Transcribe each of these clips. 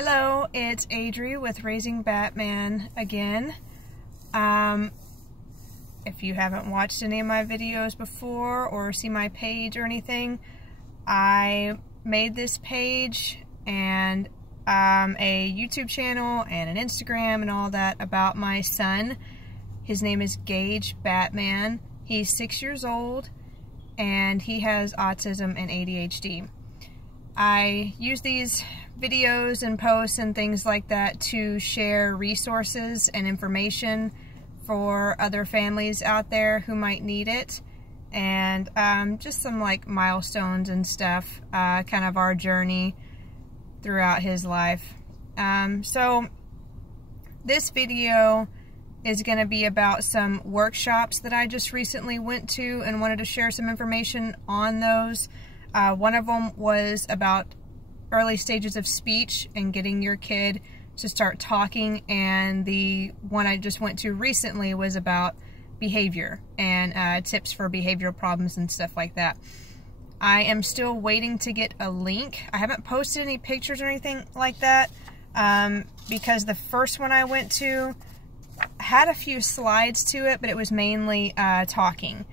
Hello, it's Adri with Raising Batman again. If you haven't watched any of my videos before or see my page or anything, I made this page and a YouTube channel and an Instagram and all that about my son. His name is Gage Batman. He's 6 years old and he has autism and ADHD. I use these videos and posts and things like that to share resources and information for other families out there who might need it, and just some like milestones and stuff, kind of our journey throughout his life. So this video is going to be about some workshops that I just recently went to and wanted to share some information on those. One of them was about early stages of speech and getting your kid to start talking, and the one I just went to recently was about behavior and tips for behavioral problems and stuff like that. I am still waiting to get a link. I haven't posted any pictures or anything like that because the first one I went to had a few slides to it, but it was mainly talking.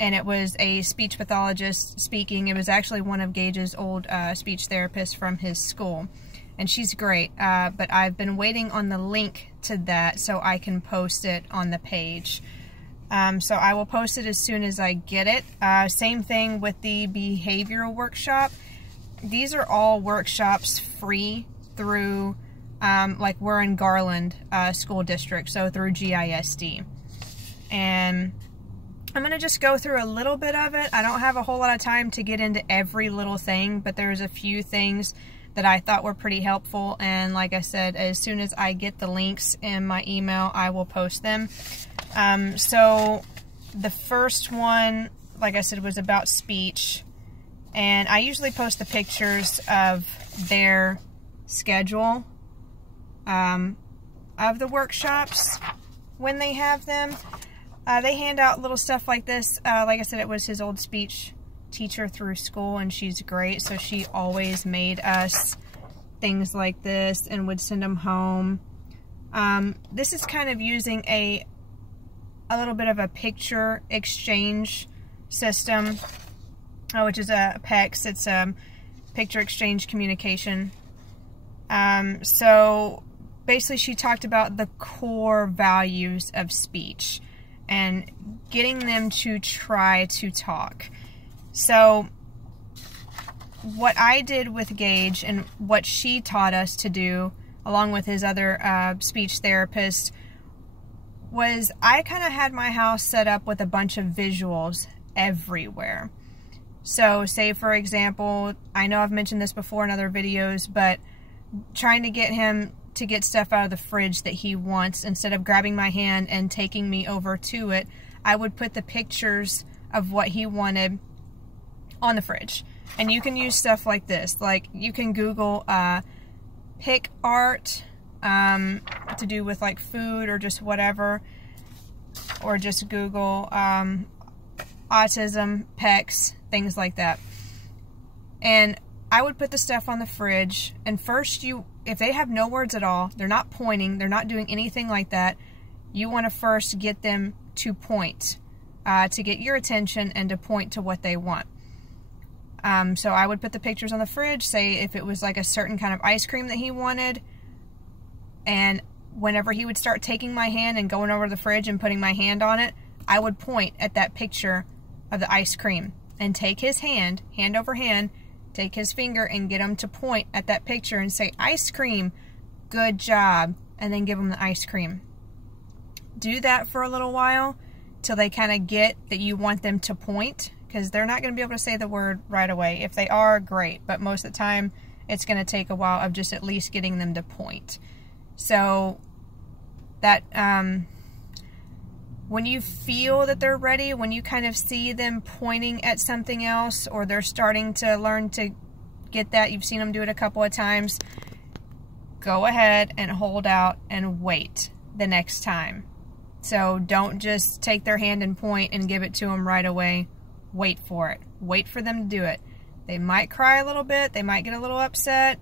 And it was a speech pathologist speaking. It was actually one of Gage's old speech therapists from his school. And she's great, but I've been waiting on the link to that so I can post it on the page. So I will post it as soon as I get it. Same thing with the behavioral workshop. These are all workshops free through, like we're in Garland School District, so through GISD. And I'm going to just go through a little bit of it. I don't have a whole lot of time to get into every little thing, but there's a few things that I thought were pretty helpful, and like I said, as soon as I get the links in my email, I will post them. So the first one, like I said, was about speech, and I usually post the pictures of their schedule of the workshops when they have them. They hand out little stuff like this. Like I said, it was his old speech teacher through school, and she's great, so she always made us things like this and would send them home. This is kind of using a little bit of a picture exchange system, which is a PEX. It's picture exchange communication. So basically she talked about the core values of speech and getting them to try to talk. So what I did with Gage and what she taught us to do, along with his other speech therapist, was I kind of had my house set up with a bunch of visuals everywhere. So say, for example, I know I've mentioned this before in other videos, but trying to get him to get stuff out of the fridge that he wants, instead of grabbing my hand and taking me over to it, I would put the pictures of what he wanted on the fridge. And you can use stuff like this. Like, you can Google pick art to do with like food or just whatever, or just Google autism, PEX, things like that. And I would put the stuff on the fridge, and first if they have no words at all, they're not pointing, they're not doing anything like that, you want to first get them to point, to get your attention and to point to what they want. So I would put the pictures on the fridge, say if it was like a certain kind of ice cream that he wanted, and whenever he would start taking my hand and going over to the fridge and putting my hand on it, I would point at that picture of the ice cream and take his hand, hand over hand, take his finger and get him to point at that picture and say, ice cream, good job, and then give him the ice cream. Do that for a little while till they kind of get that you want them to point, because they're not going to be able to say the word right away. If they are, great, but most of the time it's going to take a while of just at least getting them to point. So that when you feel that they're ready, when you kind of see them pointing at something else, or they're starting to learn to get that, you've seen them do it a couple of times, go ahead and hold out and wait the next time. So don't just take their hand and point and give it to them right away. Wait for it. Wait for them to do it. They might cry a little bit, they might get a little upset,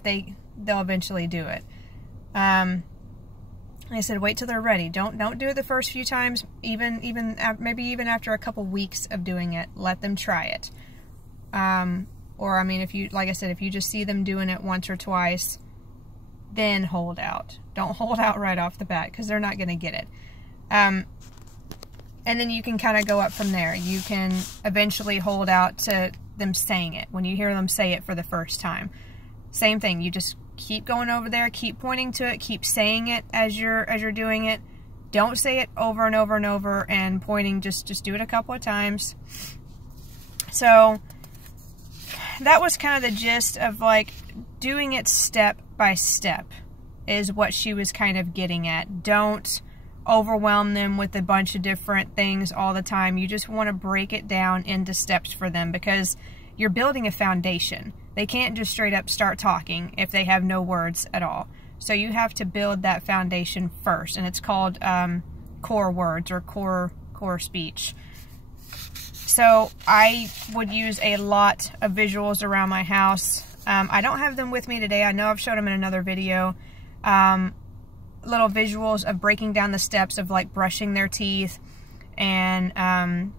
but they'll eventually do it. I said, wait till they're ready. Don't do it the first few times, maybe even after a couple weeks of doing it. Let them try it. Or, I mean, if you, like I said, if you just see them doing it once or twice, then hold out. Don't hold out right off the bat, because they're not going to get it. And then you can kind of go up from there. You can eventually hold out to them saying it, when you hear them say it for the first time. Same thing, you just keep going over there, keep pointing to it, keep saying it as you're doing it. Don't say it over and over and over and pointing, just do it a couple of times. So that was kind of the gist of like doing it step by step is what she was kind of getting at. Don't overwhelm them with a bunch of different things all the time. You just want to break it down into steps for them, because you're building a foundation. They can't just straight up start talking if they have no words at all. So you have to build that foundation first, and it's called core words or core speech. So I would use a lot of visuals around my house. I don't have them with me today. I know I've showed them in another video. Little visuals of breaking down the steps of like brushing their teeth and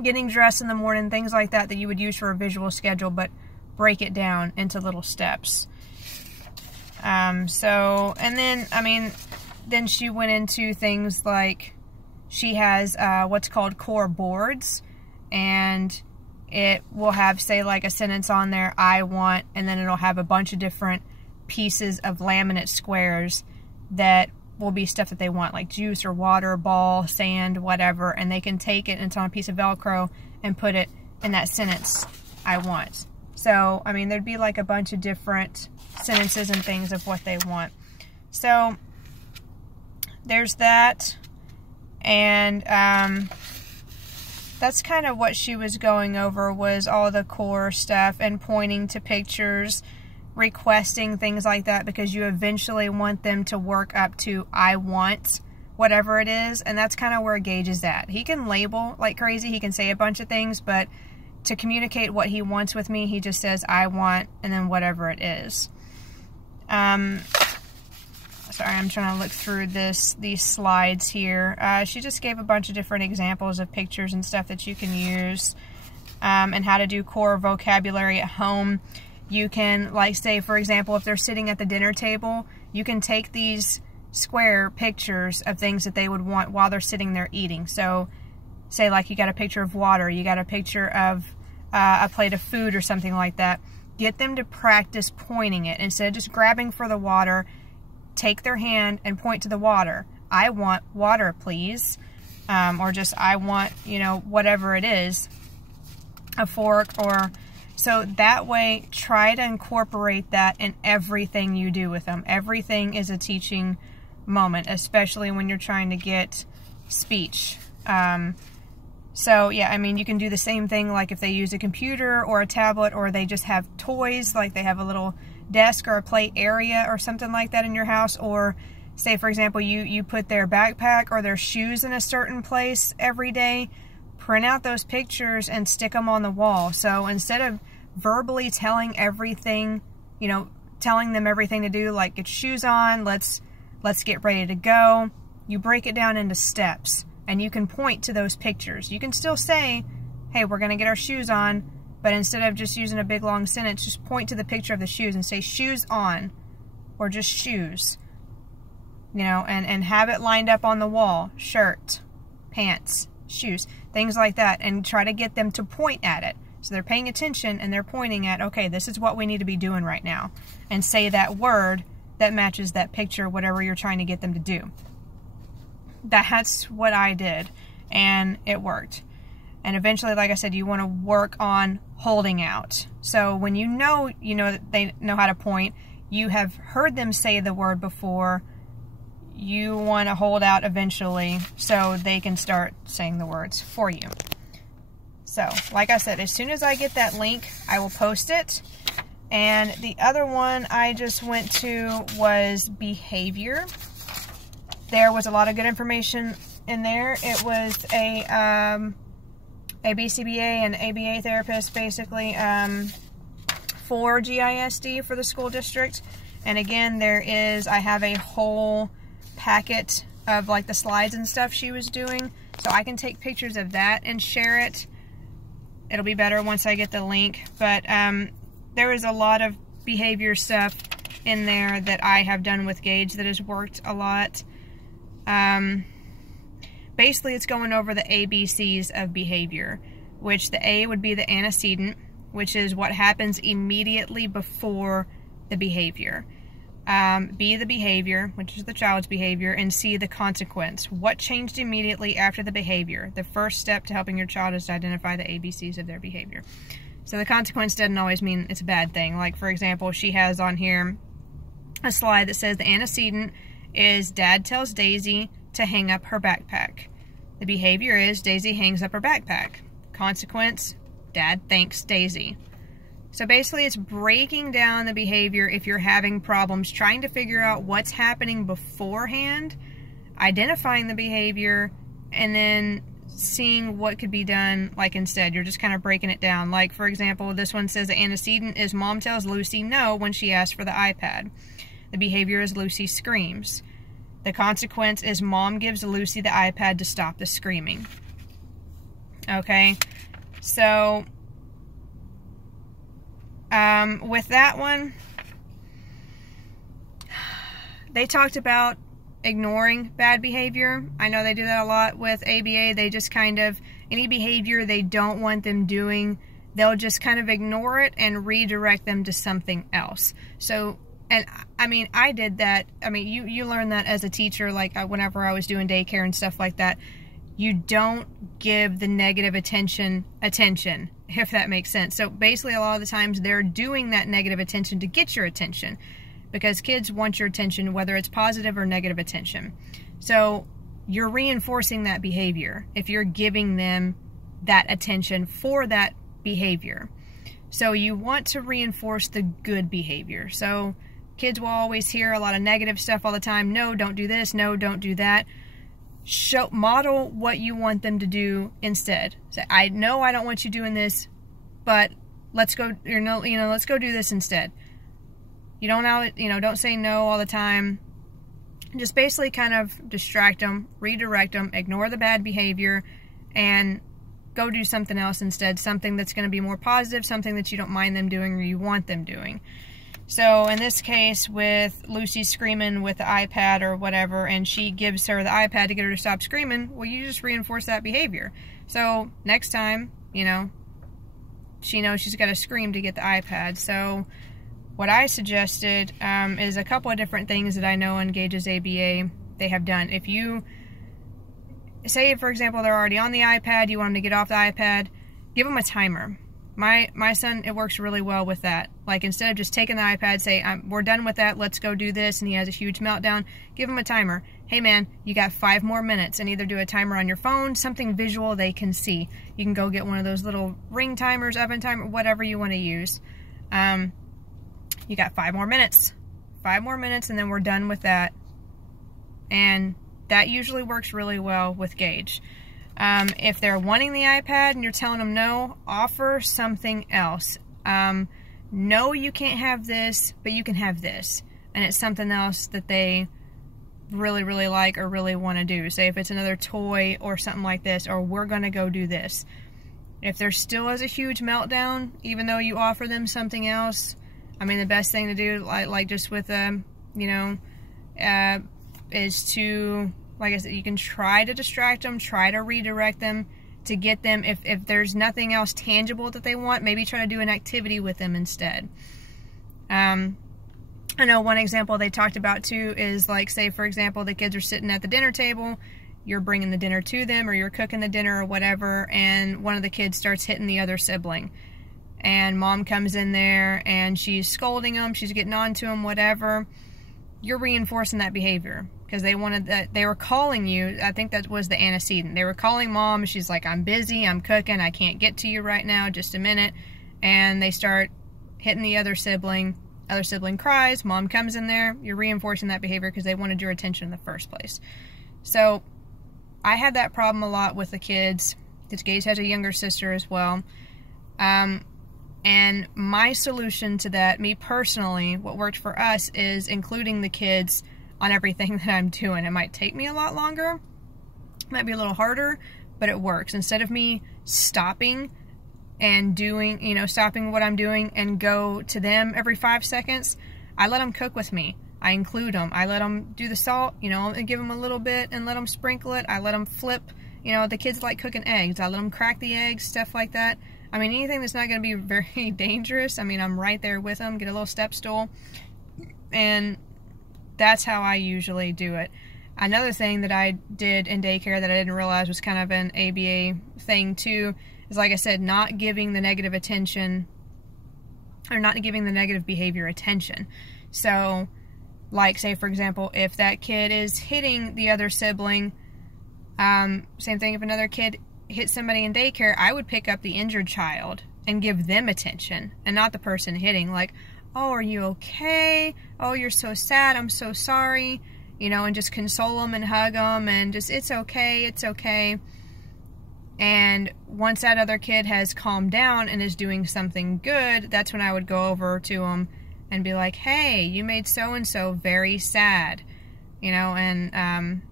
getting dressed in the morning, things like that you would use for a visual schedule, but break it down into little steps. And then, I mean, then she went into things like she has what's called core boards, and it will have, say, like a sentence on there, I want, and then it'll have a bunch of different pieces of laminate squares that will be stuff that they want, like juice or water, ball, sand, whatever, and they can take it and it's on a piece of Velcro and put it in that sentence, I want. So, I mean, there'd be like a bunch of different sentences and things of what they want. So, there's that, and that's kind of what she was going over, was all the core stuff and pointing to pictures, requesting things like that, because you eventually want them to work up to I want whatever it is, and that's kind of where Gage is at. He can label like crazy, he can say a bunch of things, but to communicate what he wants with me, he just says I want and then whatever it is. Sorry, I'm trying to look through these slides here. She just gave a bunch of different examples of pictures and stuff that you can use, and how to do core vocabulary at home. You can, like, say, for example, if they're sitting at the dinner table, you can take these square pictures of things that they would want while they're sitting there eating. So, say, like, you got a picture of water, you got a picture of a plate of food or something like that. Get them to practice pointing it. Instead of just grabbing for the water, take their hand and point to the water. I want water, please. Or just, I want, you know, whatever it is. A fork or... So that way, try to incorporate that in everything you do with them. Everything is a teaching moment, especially when you're trying to get speech. So yeah, I mean, you can do the same thing like if they use a computer or a tablet, or they just have toys, like they have a little desk or a play area or something like that in your house. Or say, for example, you put their backpack or their shoes in a certain place every day. Print out those pictures and stick them on the wall. So instead of verbally telling everything, you know, telling them everything to do, like get shoes on, let's get ready to go, you break it down into steps, and you can point to those pictures. You can still say, hey, we're going to get our shoes on, but instead of just using a big long sentence, just point to the picture of the shoes and say shoes on, or just shoes, you know, and have it lined up on the wall, shirt, pants, shoes, things like that, and try to get them to point at it. So they're paying attention and they're pointing at, okay, this is what we need to be doing right now. And say that word that matches that picture, whatever you're trying to get them to do. That's what I did, and it worked. And eventually, like I said, you want to work on holding out. So when you know that they know how to point, you have heard them say the word before, you want to hold out eventually so they can start saying the words for you. So, like I said, as soon as I get that link, I will post it. And the other one I just went to was behavior. There was a lot of good information in there. It was a BCBA and ABA therapist, basically, for GISD for the school district. And again, I have a whole packet of like the slides and stuff she was doing. So I can take pictures of that and share it. It'll be better once I get the link. But there was a lot of behavior stuff in there that I have done with Gage that has worked a lot. Basically, it's going over the ABCs of behavior, which the A would be the antecedent, which is what happens immediately before the behavior. B, the behavior, which is the child's behavior, and C, the consequence. What changed immediately after the behavior? The first step to helping your child is to identify the ABCs of their behavior. So the consequence doesn't always mean it's a bad thing. Like, for example, she has on here a slide that says the antecedent is Dad tells Daisy to hang up her backpack. The behavior is Daisy hangs up her backpack. Consequence, Dad thanks Daisy. So basically it's breaking down the behavior if you're having problems, trying to figure out what's happening beforehand, identifying the behavior, and then seeing what could be done like instead. You're just kind of breaking it down. Like, for example, this one says the antecedent is Mom tells Lucy no when she asks for the iPad. The behavior is Lucy screams. The consequence is Mom gives Lucy the iPad to stop the screaming. Okay, so with that one, they talked about ignoring bad behavior. I know they do that a lot with ABA. They just kind of, any behavior they don't want them doing, they'll just kind of ignore it and redirect them to something else. So, and I mean, I did that. I mean, you learn that as a teacher, like whenever I was doing daycare and stuff like that. You don't give the negative attention, if that makes sense. So basically a lot of the times they're doing that negative attention to get your attention, because kids want your attention, whether it's positive or negative attention. So you're reinforcing that behavior if you're giving them that attention for that behavior. So you want to reinforce the good behavior. So kids will always hear a lot of negative stuff all the time. No, don't do this. No, don't do that. Model what you want them to do instead. Say, I know I don't want you doing this, but let's go, let's go do this instead. You don't say no all the time. Just basically kind of distract them, redirect them, ignore the bad behavior, and go do something else instead. Something that's going to be more positive, something that you don't mind them doing or you want them doing. So in this case, with Lucy screaming with the iPad or whatever, and she gives her the iPad to get her to stop screaming, well, you just reinforce that behavior. So next time, she knows she's got to scream to get the iPad. So what I suggested is a couple of different things that I know in Gage's ABA they have done. If you say, for example, they're already on the iPad, you want them to get off the iPad, give them a timer. My son, it works really well with that. Like, instead of just taking the iPad, say, we're done with that, let's go do this, and he has a huge meltdown, give him a timer. Hey man, you got 5 more minutes, and either do a timer on your phone, something visual they can see. You can go get one of those little ring timers, oven timer, whatever you want to use. You got 5 more minutes. 5 more minutes, and then we're done with that. And that usually works really well with Gage. If they're wanting the iPad and you're telling them no, offer something else. No, you can't have this, but you can have this. And it's something else that they really, really like or really want to do. Say if it's another toy or something like this, or we're going to go do this. If there still is a huge meltdown, even though you offer them something else, I mean, the best thing to do, like just with is to, like I said, you can try to distract them, try to redirect them to get them, if there's nothing else tangible that they want, maybe try to do an activity with them instead. I know one example they talked about too is, like, say for example the kids are sitting at the dinner table, you're bringing the dinner to them or you're cooking the dinner or whatever, and one of the kids starts hitting the other sibling. And mom comes in there and she's scolding them, she's getting on to them, whatever. You're reinforcing that behavior because they wanted that. They were calling you. I think that was the antecedent. They were calling mom. She's like, I'm busy, I'm cooking, I can't get to you right now, just a minute. And they start hitting the other sibling. Other sibling cries, mom comes in there. You're reinforcing that behavior because they wanted your attention in the first place. So I had that problem a lot with the kids. This Gage has a younger sister as well. And my solution to that, me personally, what worked for us is including the kids on everything that I'm doing. It might take me a lot longer, might be a little harder, but it works. Instead of me stopping and doing, you know, stopping what I'm doing and go to them every 5 seconds, I let them cook with me. I include them. I let them do the salt, you know, and give them a little bit and let them sprinkle it. I let them flip, you know, the kids like cooking eggs. I let them crack the eggs, stuff like that. I mean, anything that's not going to be very dangerous. I mean, I'm right there with them, get a little step stool, and that's how I usually do it. Another thing that I did in daycare that I didn't realize was kind of an ABA thing too, is, like I said, not giving the negative attention, or not giving the negative behavior attention. So, like, say for example, if that kid is hitting the other sibling, same thing if another kid hit somebody in daycare, I would pick up the injured child and give them attention, and not the person hitting. Like, oh, are you okay? Oh, you're so sad, I'm so sorry. You know, and just console them and hug them and just, it's okay, it's okay. And once that other kid has calmed down and is doing something good, that's when I would go over to them and be like, hey, you made so-and-so very sad. You know, and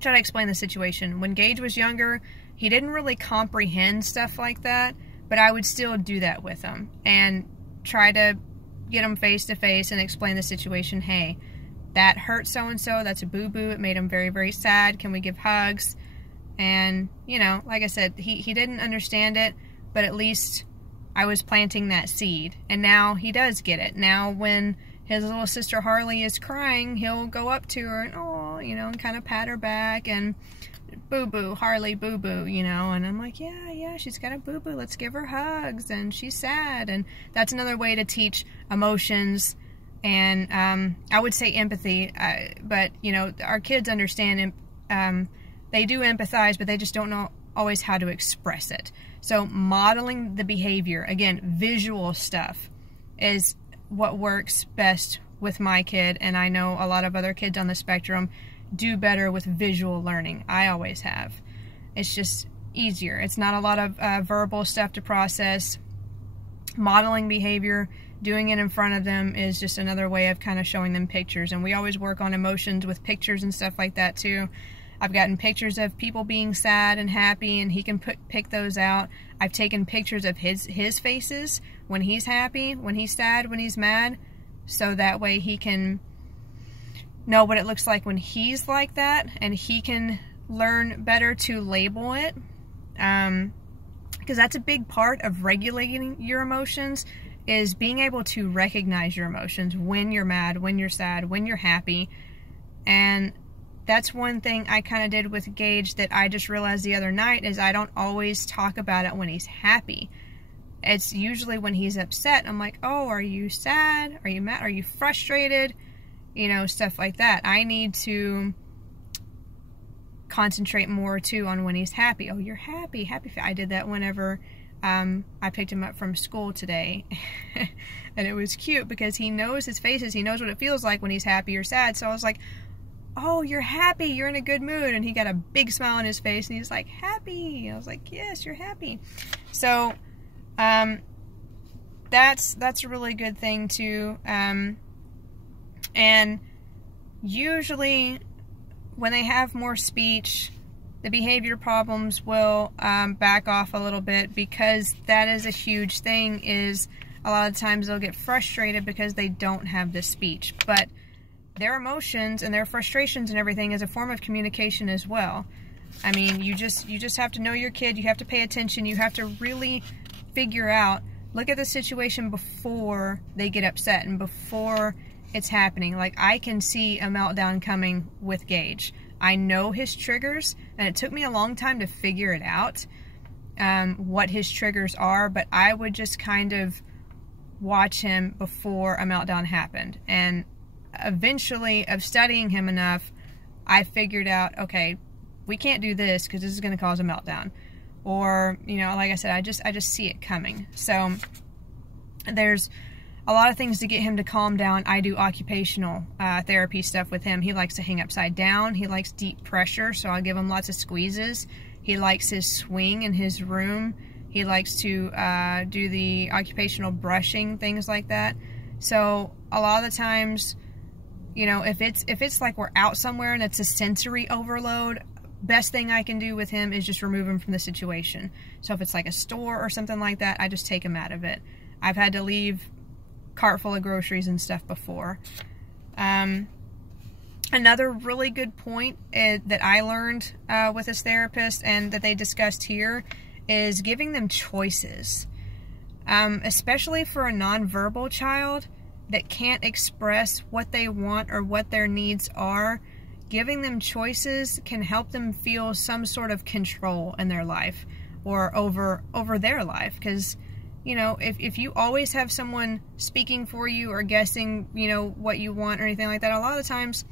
try to explain the situation. When Gage was younger, he didn't really comprehend stuff like that, but I would still do that with him and try to get him face to face and explain the situation. Hey, that hurt so-and-so, that's a boo-boo, it made him very, very sad, can we give hugs? And, you know, like I said, he didn't understand it, but at least I was planting that seed, and now he does get it. Now when his little sister Harley is crying, he'll go up to her and, oh, you know, and kind of pat her back and boo-boo, Harley, boo-boo, you know, and I'm like, yeah, she's got a boo-boo, let's give her hugs, and she's sad. And that's another way to teach emotions, and I would say empathy, but, you know, our kids understand, they do empathize, but they just don't know always how to express it. So modeling the behavior, again, visual stuff, is what works best with my kid, and I know a lot of other kids on the spectrum do better with visual learning. I always have. It's just easier. It's not a lot of verbal stuff to process. Modeling behavior, doing it in front of them, is just another way of kind of showing them pictures. And we always work on emotions with pictures and stuff like that too. I've gotten pictures of people being sad and happy, and he can pick those out. I've taken pictures of his faces when he's happy, when he's sad, when he's mad, so that way he can know what it looks like when he's like that, and he can learn better to label it, because that's a big part of regulating your emotions, is being able to recognize your emotions, when you're mad, when you're sad, when you're happy. And that's one thing I kind of did with Gage that I just realized the other night, is I don't always talk about it when he's happy. It's usually when he's upset. I'm like, oh, are you sad? Are you mad? Are you frustrated? You know, stuff like that. I need to concentrate more too on when he's happy. Oh, you're happy, happy. I did that whenever I picked him up from school today. And it was cute because he knows his faces. He knows what it feels like when he's happy or sad. So I was like, oh, you're happy, you're in a good mood. And he got a big smile on his face and he's like, happy. I was like, yes, you're happy. So that's a really good thing too. And usually when they have more speech, the behavior problems will back off a little bit, because that is a huge thing. Is a lot of times they'll get frustrated because they don't have the speech, but their emotions and their frustrations and everything is a form of communication as well. I mean, you just have to know your kid. You have to pay attention. You have to really figure out, look at the situation before they get upset and before it's happening. Like, I can see a meltdown coming with Gage. I know his triggers, and it took me a long time to figure it out, what his triggers are, but I would just kind of watch him before a meltdown happened. And eventually, of studying him enough, I figured out, okay, we can't do this because this is going to cause a meltdown. Or, you know, like I said, I just see it coming. So there's a lot of things to get him to calm down. I do occupational therapy stuff with him. He likes to hang upside down. He likes deep pressure, so I'll give him lots of squeezes. He likes his swing in his room. He likes to do the occupational brushing, things like that. So a lot of the times, you know, if it's like we're out somewhere and it's a sensory overload, best thing I can do with him is just remove him from the situation. So if it's like a store or something like that, I just take him out of it. I've had to leave cart full of groceries and stuff before. Another really good point that I learned with this therapist and that they discussed here is giving them choices. Especially for a nonverbal child that can't express what they want or what their needs are, giving them choices can help them feel some sort of control in their life or over their life. Because, you know, if you always have someone speaking for you or guessing, you know, what you want or anything like that, a lot of the times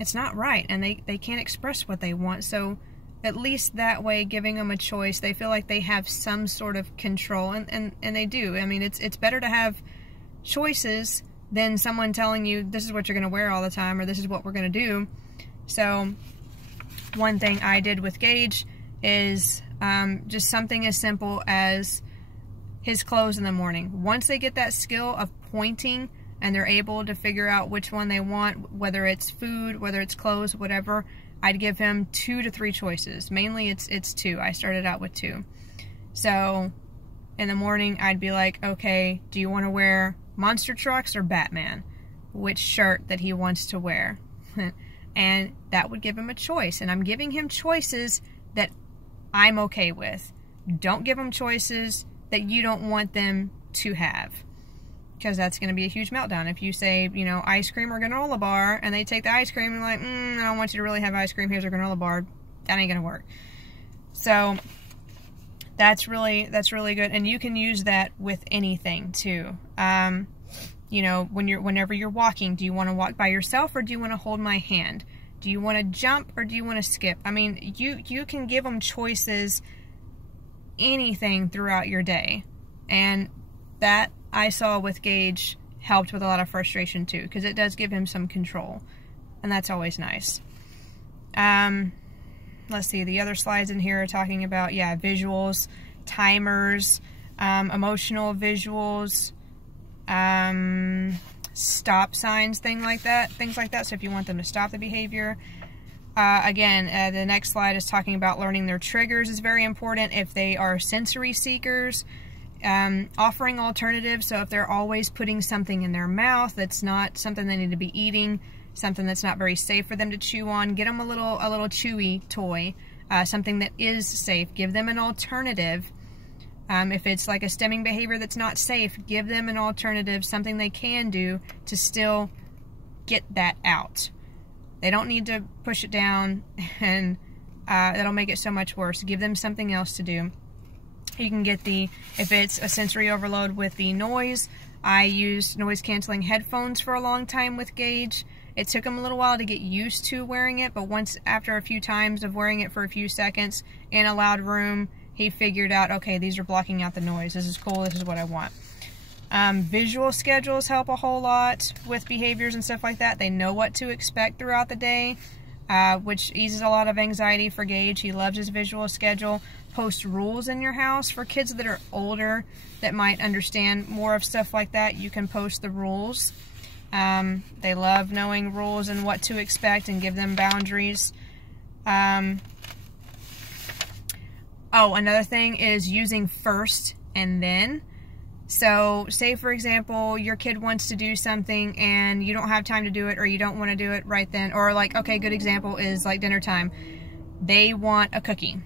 it's not right and they can't express what they want. So at least that way, giving them a choice, they feel like they have some sort of control, and they do. I mean, it's better to have choices than someone telling you this is what you're going to wear all the time or this is what we're going to do. So one thing I did with Gage is just something as simple as his clothes in the morning. Once they get that skill of pointing and they're able to figure out which one they want, whether it's food, whether it's clothes, whatever, I'd give him 2 to 3 choices. Mainly it's 2. I started out with 2. So in the morning I'd be like, okay, do you want to wear Monster Trucks or Batman? Which shirt that he wants to wear. And that would give him a choice. And I'm giving him choices that I'm okay with. Don't give him choices that you don't want them to have, because that's going to be a huge meltdown. If you say, you know, ice cream or granola bar, and they take the ice cream and like, I don't want you to really have ice cream, here's a granola bar, that ain't going to work. So that's really good. And you can use that with anything too. You know, whenever you're walking, do you want to walk by yourself or do you want to hold my hand? Do you want to jump or do you want to skip? I mean, you can give them choices, anything throughout your day. And that I saw with Gage helped with a lot of frustration too, because it does give him some control, and that's always nice. Let's see, the other slides in here are talking about, yeah, visuals, timers, emotional visuals, stop signs, things like that. So if you want them to stop the behavior. Again, the next slide is talking about learning their triggers is very important if they are sensory seekers. Offering alternatives, so if they're always putting something in their mouth that's not something they need to be eating, something that's not very safe for them to chew on, get them a little chewy toy, something that is safe. Give them an alternative. If it's like a stemming behavior that's not safe, give them an alternative, something they can do to still get that out. They don't need to push it down, and that'll make it so much worse. Give them something else to do. You can get if it's a sensory overload with the noise, I used noise canceling headphones for a long time with Gage. It took him a little while to get used to wearing it, but after a few times of wearing it for a few seconds in a loud room, he figured out, okay, these are blocking out the noise. This is cool. This is what I want. Visual schedules help a whole lot with behaviors and stuff like that. They know what to expect throughout the day, which eases a lot of anxiety for Gage. He loves his visual schedule. Post rules in your house. For kids that are older that might understand more of stuff like that, you can post the rules. They love knowing rules and what to expect, and give them boundaries. Oh, another thing is using first and then. So say, for example, your kid wants to do something and you don't have time to do it, or you don't want to do it right then. Or like, okay, good example is like dinner time. They want a cookie.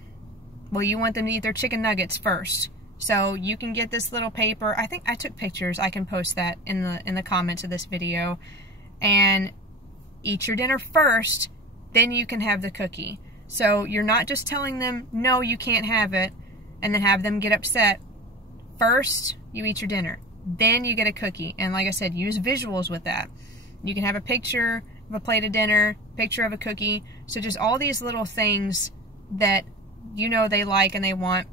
Well, you want them to eat their chicken nuggets first. So you can get this little paper. I think I took pictures. I can post that in the comments of this video. And eat your dinner first, then you can have the cookie. So you're not just telling them, no, you can't have it, and then have them get upset. First, you eat your dinner. Then you get a cookie. And like I said, use visuals with that. You can have a picture of a plate of dinner, picture of a cookie. So just all these little things that you know they like and they want.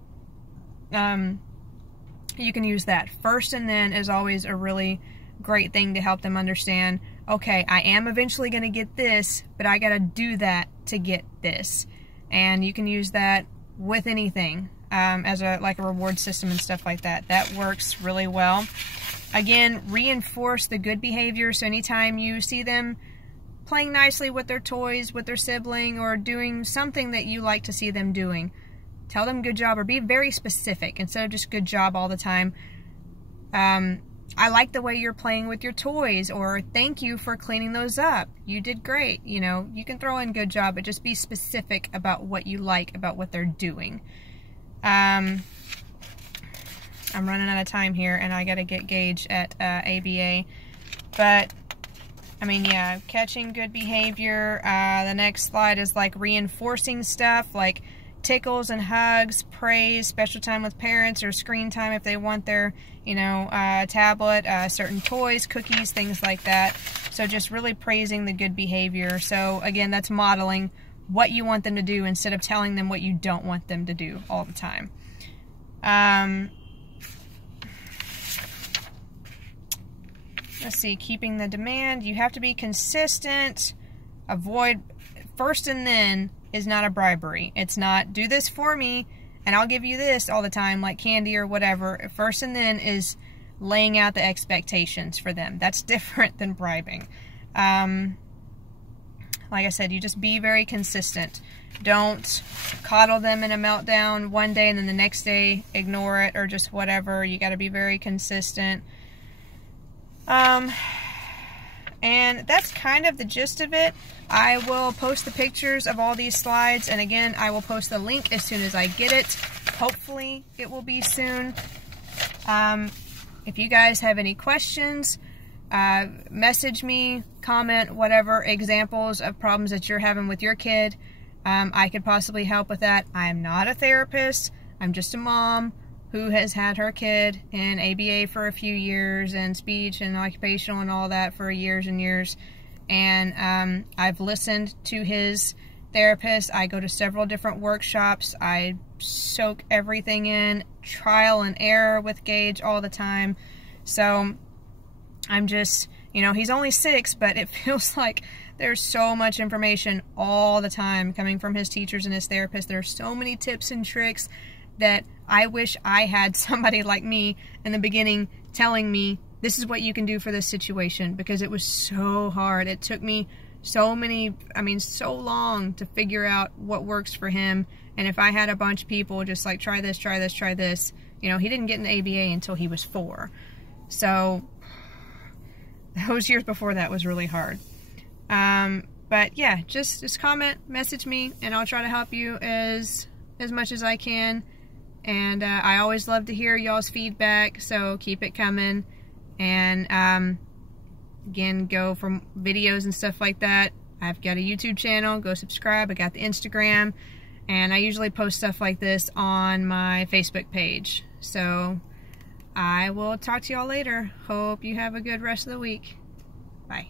You can use that. First and then is always a really great thing to help them understand, okay, I am eventually going to get this, but I got to do that to get this. And you can use that with anything. as a reward system and stuff like that. That works really well. Again, reinforce the good behavior. So anytime you see them playing nicely with their toys, with their sibling, or doing something that you like to see them doing, tell them good job, or be very specific instead of just good job all the time. I like the way you're playing with your toys, or thank you for cleaning those up. You did great. You know, you can throw in good job, but just be specific about what you like about what they're doing. I'm running out of time here, and I got to get Gage at ABA. But, I mean, yeah, catching good behavior. The next slide is like reinforcing stuff, like tickles and hugs, praise, special time with parents, or screen time if they want their, you know, tablet, certain toys, cookies, things like that. So just really praising the good behavior. So again, that's modeling what you want them to do instead of telling them what you don't want them to do all the time. Let's see, keeping the demand. You have to be consistent. Avoid first and then is not a bribery. It's not do this for me and I'll give you this all the time, like candy or whatever. First and then is laying out the expectations for them. That's different than bribing. Like I said, you just be very consistent. Don't coddle them in a meltdown one day and then the next day ignore it or just whatever. You got to be very consistent. And that's kind of the gist of it. I will post the pictures of all these slides, and again, I will post the link as soon as I get it. Hopefully, it will be soon. If you guys have any questions, message me, comment, whatever, examples of problems that you're having with your kid. I could possibly help with that. I am not a therapist. I'm just a mom who has had her kid in ABA for a few years, and speech and occupational and all that for years and years. And I've listened to his therapist. I go to several different workshops. I soak everything in, trial and error with Gage all the time. So I'm just, you know, he's only 6, but it feels like there's so much information all the time coming from his teachers and his therapist. There are so many tips and tricks that I wish I had somebody like me in the beginning telling me, this is what you can do for this situation, because it was so hard. It took me so long to figure out what works for him. And if I had a bunch of people just like, try this, try this, try this, you know, he didn't get an ABA until he was 4. So those years before that was really hard. But yeah, just comment, message me, and I'll try to help you as much as I can. And I always love to hear y'all's feedback, so keep it coming. And again, go for videos and stuff like that. I've got a YouTube channel, go subscribe. I got the Instagram, and I usually post stuff like this on my Facebook page. So I will talk to y'all later. Hope you have a good rest of the week. Bye.